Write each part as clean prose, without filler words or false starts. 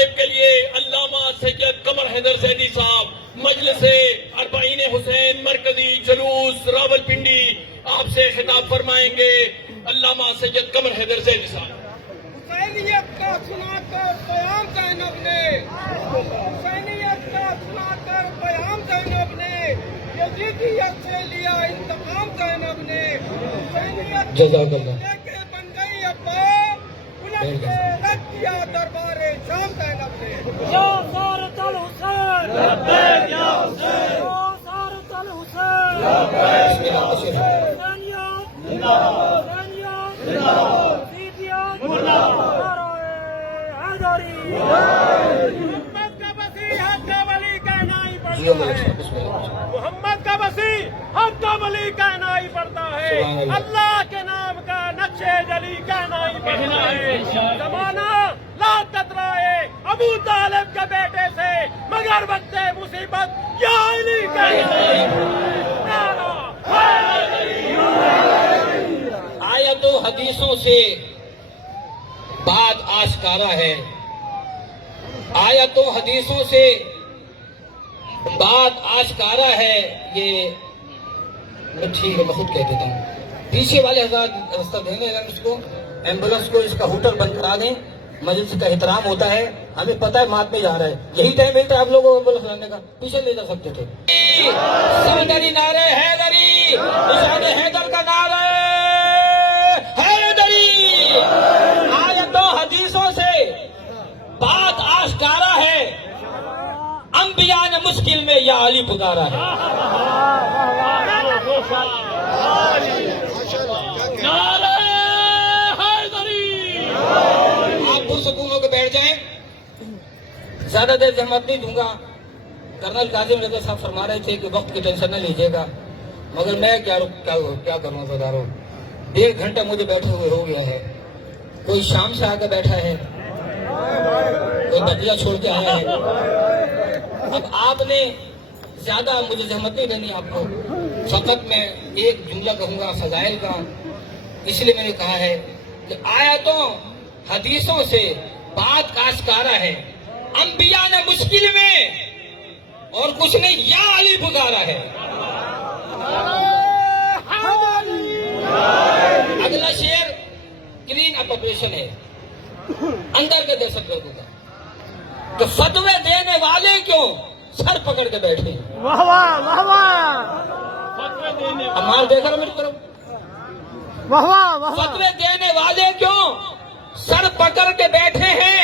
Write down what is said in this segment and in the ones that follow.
نائب کے لیے علامہ سید قمر حیدر زیدی صاحب مجلس اربعین حسین مرکزی جلوس راولپنڈی آپ سے خطاب فرمائیں گے۔ علامہ سید قمر حیدر زیدی صاحب۔ حسینیت کا سنا کر پیام زینب نے، حسینیت کا سنا کر پیام زینب نے، یزیدیت سے لیا انتقام زینب نے، حسینیت لے کے بن گئی ابا، الٹ کے رکھ دیا دربار شام زینب نے۔ یا زارت الحسین لبیک یا حسین، یا زارت الحسین لبیک یا حسین، حسینیت زندہ باد، حسینیت زندہ باد، یزیدیت مرد آباد، نعرہ حیدری، محمد کا مسیح حق کا ولی کہنا ہی پڑتا ہے، محمد کا مسیح حق کا ولی کہنا ہی پڑتا ہے، اللہ کے نام کا نقشے جلی کہنا ہی پڑتا ہے۔ زمانہ لا کترائے ابو طالب کے بیٹے سے، مگر وقت مصیبت یا علی کہنا ہے۔ نعرہ حیدری، آیت و حدیثوں سے بات آشکارا ہے، آیت و حدیثوں سے بات آشکارا ہے۔ یہ ٹھیک ہے، میں خود کہہ دیتا ہوں، پیچھے والے حضرات راستہ دیں گے، اگر اس کو ایمبولینس کو اس کا ہوٹل بند کرا دیں، مجلس کا احترام ہوتا ہے، ہمیں پتہ ہے مات میں جا رہا ہے، یہی ٹائم ملتا ہے آپ لوگوں کو ایمبولینس لانے کا، پیچھے لے جا سکتے تھے۔ سردری نعرہ حیدری، نشان حیدر کا نعرہ حیدری، آیت و حدیثوں سے بات آشکارا ہے، انبیاء نے مشکل میں یا علی پکارا ہے۔ نعرہ حیدری۔ آپ پرسکون ہو کے بیٹھ جائیں، زیادہ دیر زحمت نہیں دوں گا۔ کرنل کاظم رضا صاحب فرما رہے تھے کہ وقت کی ٹینشن نہ لیجیے گا، مگر میں کیا کروں بتاروں، 1.5 گھنٹہ مجھے بیٹھے ہوئے ہو گیا ہے، کوئی شام سے آ کے بیٹھا ہے، کوئی بٹیا چھوڑ کے آیا ہے۔ اب آپ نے زیادہ مجھے زحمت نہیں دینی آپ کو، فقط میں ایک جملہ کہوں گا فضائل کا، اس لیے میں نے کہا ہے کہ آیتوں حدیثوں سے بات آشکارا ہے، انبیاء نے مشکل میں اور کچھ نے یا علی پکارا ہے۔ اگلا شعر کلین اپ آپریشن ہے اندر کے دہشت گردوں کا، کہ فتوے دینے والے کیوں سر پکڑ کے بیٹھے ہیں۔ واہ واہ واہ واہ، امال دیکھ رہا میری طرف، واہ واہ واہ، فتوے دینے والے کیوں سر پکڑ کے بیٹھے ہیں،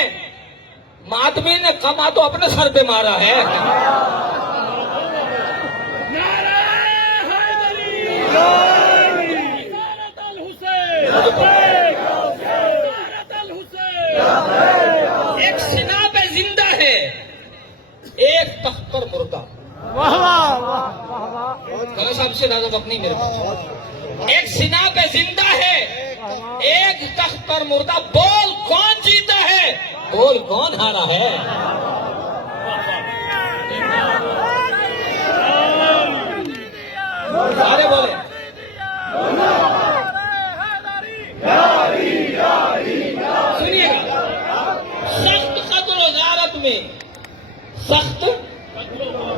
ماتمی نے کما تو اپنے سر پہ مارا ہے۔ نعرہ حیدری۔ زارت الحسین لبیک یا حسین، زارت الحسین۔ ایک سنا پہ زندہ ہے، ایک تخت پر مردہ۔ واہ واہ واہ واہ، کہا صاحب سے زیادہ وقت نہیں میرے پاس۔ ایک سنا پہ زندہ ہے، ایک تخت پر مردہ، بول کون جیتا ہے، بول کون ہارا ہے۔ سارے بولے سنیے گا، سخت قتل و غارت میں، سخت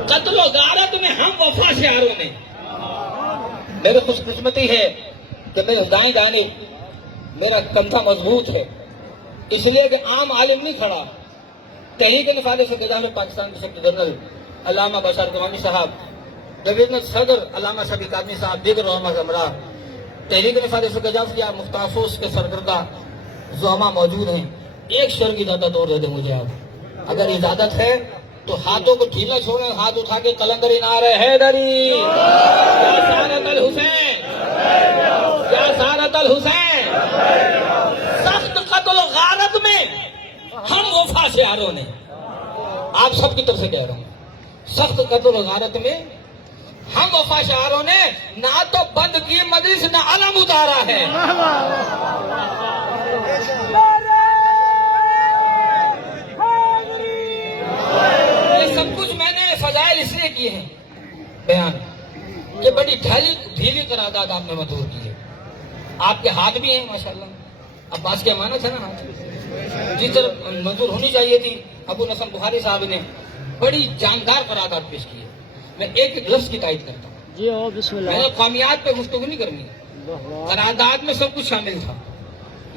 قتل و غارت میں ہم وفا شعاروں نے، میری خوش قسمتی ہے کہ میرے دائیں جانب میرا کندھا مضبوط ہے، اس لیے کہ عام عالم نہیں کھڑا، تحریک نفاذ فقہ پاکستان کے سیکرٹری جنرل علامہ بشار غمامی صاحب، ڈویژنل صدر علامہ شفیق آدمی صاحب، دیگر علماء ہمراہ، تحریک نفاذ فقہ یا مختافوس کے سرکردہ زعماء موجود ہیں۔ ایک شعر کی اجازت اور دے دیں مجھے آپ، اگر اجازت ہے تو ہاتھوں کو ڈھیلا چھوڑیں، ہاتھ اٹھا کے قلندری نعرہ حیدری، یا سارت الحسین، یا سارت الحسین۔ سخت قتل و غارت میں ہم وفا شعاروں نے، آپ سب کی طرف سے کہہ رہا ہوں، سخت قتل و غارت میں ہم وفا شعاروں نے نہ تو بند کی مجلس نہ علم اتارا ہے۔ یہ سب کچھ میں نے فضائل اس لیے کیے ہیں بیان کہ بڑی ڈھیلی قرارداد آپ نے منظور کی ہے، آپ کے ہاتھ بھی ہیں ماشاءاللہ، عباس کی امانت ہے نا ہاتھ، جس طرح منظور ہونی چاہیے تھی ابو نصر بخاری صاحب نے بڑی جاندار قرارداد پیش کی ہے. میں ایک ایک لفظ کی تائید کرتا ہوں. جی ہو بسم میں اللہ. نے قومیات پہ گفتگو نہیں کرنی. قرارداد میں سب کچھ شامل تھا.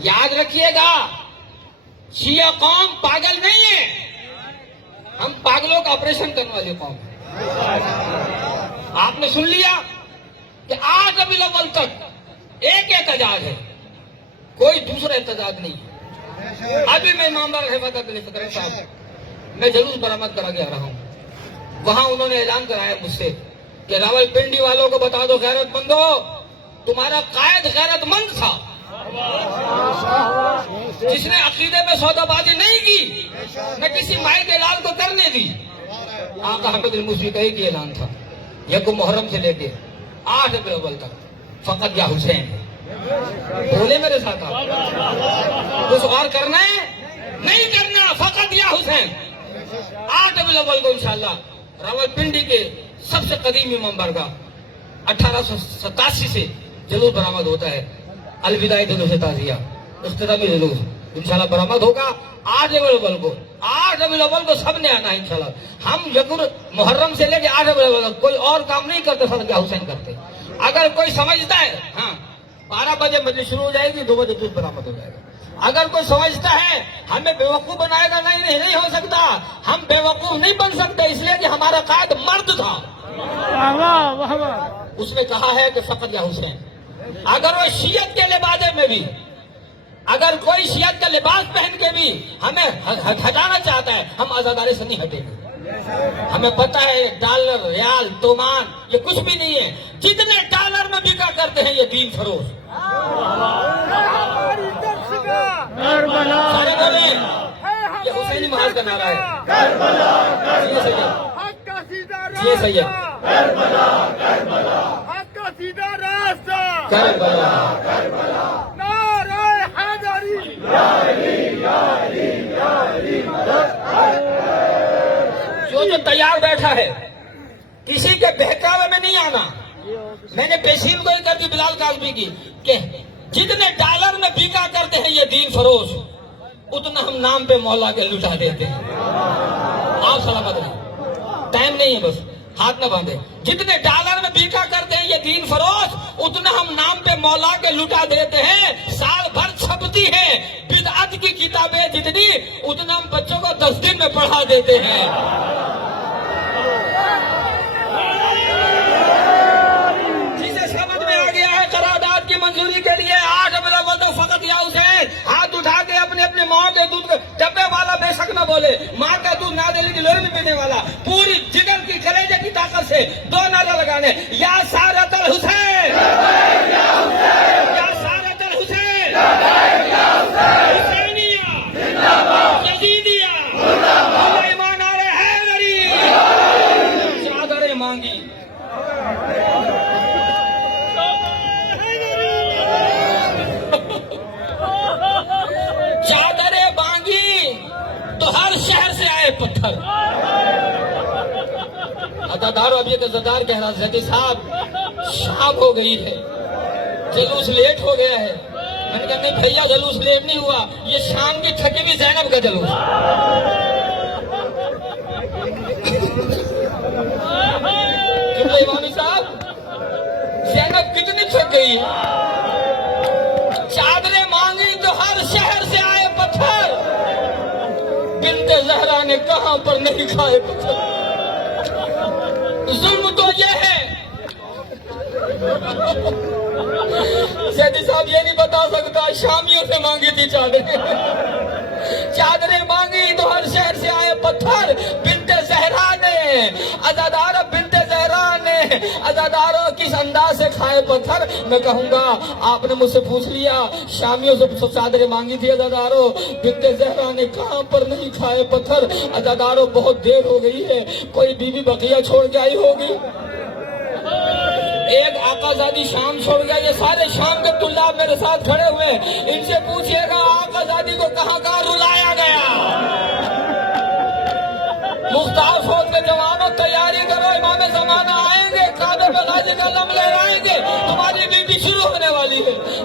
یاد رکھیے گا شیعہ قوم پاگل نہیں ہے. ہم پاگلوں کا آپریشن کرنے والی قوم ہے. آپ نے سن لیا کہ آج ربیع الاول تک ایک احتجاج ہے, کوئی دوسرا احتجاج نہیں ہے. ابھی میں امام باغ حفاظت علی فقر صاحب میں جلوس برآمد کرا کے آ رہا ہوں. وہاں انہوں نے اعلان کرایا مجھ سے کہ راول پنڈی والوں کو بتا دو غیرت مندو, تمہارا قائد غیرت مند تھا جس نے عقیدے میں سودا بازی نہیں کی, نہ کسی مائی دلال کو کرنے دی. آقا حامد الموسی کا ایک ہی اعلان تھا, یکم محرم سے لے کے 8 ربیع الاول تک فقط یا حسین. بولے میرے ساتھ آپ کچھ غور کرنا ہے نہیں کرنا, فقط یا حسین. 8 ربیع الاول کو انشاءاللہ راول پنڈی کے سب سے قدیم امام بارگاہ 1887 سے جلوس برآمد ہوتا ہے. الوداعی جلوس تعزیہ اختتامی جلوس انشاءاللہ برآمد ہوگا 8 ربیع الاول کو. 8 ربیع الاول کو سب نے آنا ہے انشاءاللہ. ہم یکم محرم سے لے کے 8 ربیع الاول کوئی اور کام نہیں کرتے, فقط یا حسین کرتے. اگر کوئی سمجھتا ہے, ہاں 12 بجے مجلس شروع ہو جائے گی, 2 بجے جلوس برآمد ہو جائے گا. اگر کوئی سمجھتا ہے ہمیں بیوقوف بنائے گا, نہیں ہو سکتا. ہم بیوقوف نہیں بن سکتے, اس لیے کہ ہمارا قائد مرد تھا. اس نے کہا ہے کہ فقط یا حسین. اگر وہ شیعت کے لبادے میں بھی, اگر کوئی شیعت کا لباس پہن کے بھی ہمیں ہٹانا چاہتا ہے, ہم آزاداری سے نہیں ہٹیں گے. ہمیں پتہ ہے ڈالر, ریال, تومان یہ کچھ بھی نہیں ہے. جتنے ڈالر میں بکا کرتے ہیں یہ دین فروش. سارے بولے یہ حسینی محاذ کا نعرہ ہے. جی سید کربلا. جو تیار بیٹھا ہے کسی کے بہکاوے میں نہیں آنا. میں نے پیشین کو کر دی بلال کاظمی کی کہ جتنے ڈالر میں بکا کرتے ہیں یہ دین فروش, اتنا ہم نام پہ مولا کے لٹا دیتے ہیں. آپ سلامت رہیں, ٹائم نہیں ہے, بس ہاتھ نہ باندھے. جتنے ڈالر میں بکا کرتے ہیں یہ دین فروش, اتنا ہم نام پہ مولا کے لٹا دیتے ہیں. سال بھر چھپتی ہے بدعت کی کتابیں جتنی, اتنا ہم بچوں کو 10 دن میں پڑھا دیتے ہیں. جسے سمجھ میں آ گیا ہے قرارداد کی منظوری کے لیے 8 ربیع الاول تو فقط یا حسین ہاتھ اٹھا کے اپنے ماں کے دودھ ڈبے والا بے شک نہ بولے, ماں کا دودھ نہ دلی کی لوہے میں پینے والا, پوری جگر کی کلیجے کی طاقت سے 2 نعرے لگانے, یا سارت الحسین, یا سارت الحسین, حسینیہ یزیدیہ ایمان آرے حیدری, چادریں مانگی. چادریں مانگی تو ہر شہر سے آئے پتھر. عزادارو, اب یہ عزادار کہہ رہا زیدی صاحب شام ہو گئی ہے, جلوس لیٹ ہو گیا ہے. میں نے کہا نہیں بھیا جلوس لیٹ نہیں ہوا, یہ شام کی تھکی ہوئی زینب کا جلوس. امامی صاحب زینب کتنی تھک گئی. چادریں مانگی تو ہر شہر سے آئے پتھر, بنت زہرا نے کہاں پر نہیں کھائے پتھر. ظلم تو یہ ہے. سیدی صاحب یہ نہیں بتا سکتا شامیوں سے مانگی تھی چادریں. چادریں مانگی تو ہر شہر سے آئے پتھر, بنت زہرا نے, عزادارو بنت زہرا نے عزادارو کس انداز سے کھائے پتھر. میں کہوں گا آپ نے مجھ سے پوچھ لیا شامیوں سے چادریں مانگی تھی عزادارو, بنت زہرا نے کہاں پر نہیں کھائے پتھر. عزادارو بہت دیر ہو گئی ہے, کوئی بیوی بقیہ چھوڑ کے آئی ہوگی. ایک آقا زادی شام چھوڑ گیا. یہ سارے شام کے طلاب میرے ساتھ کھڑے ہوئے, ان سے پوچھئے گا آقا زادی کو کہاں رلایا گیا. مختار فوج کے جوانوں تیاری کرو, امام زمانہ آئیں گے, کعبے پہ غازی کا علم لہرائیں گے, تمہاری ڈیوٹی شروع ہونے والی ہے.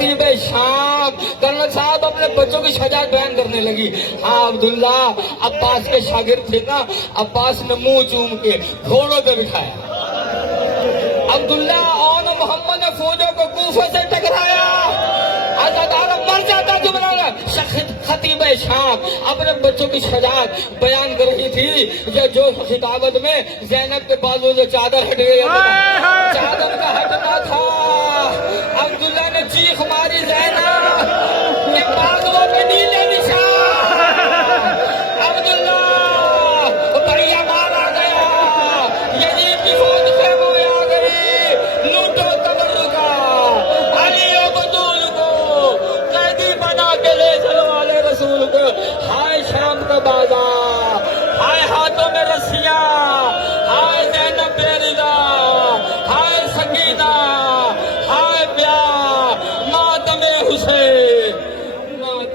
خطیب شام کرنل صاحب اپنے بچوں کی شجاعت بیان کرنے لگی. ہاں عبداللہ عباس کے شاگرد تھے نا, عباس نے منہ چوم کے گھوڑوں پہ بٹھایا. عبداللہ اور محمد نے فوجوں کو کوفہ سے ٹکرایا. ازادارہ مر جاتا جملہ. خطیب شام اپنے بچوں کی شجاعت بیان کر رہی تھی. جو خطابت میں زینب کے بازو سے چادر ہٹ گئی,